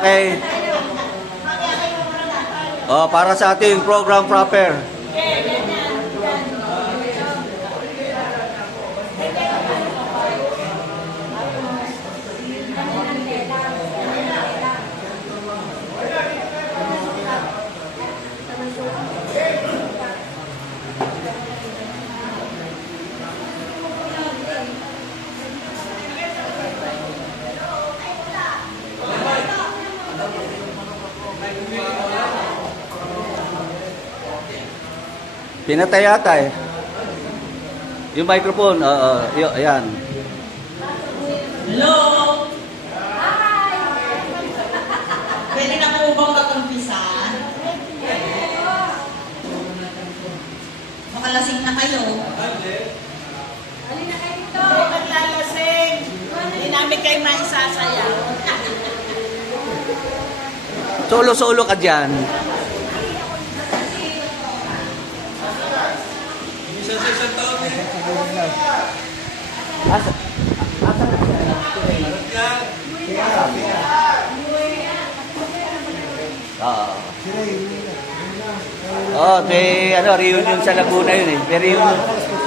Okay. Oh, para sa ating program proper. Pinatay yata eh. Yung microphone, ayan. Hello? Hi! Pwede na po bang mag-umpisan? Makalasing na kayo. Halina kayo dito. Maglalasing. Hindi namin kayo maisasayaw. Solo-solo ka dyan. May reunion sa Laguna yun eh.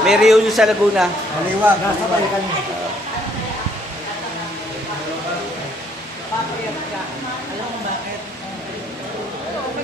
May reunion sa Laguna. Maliwag, nasa balikan. Papayag ka. Alam mo bakit? May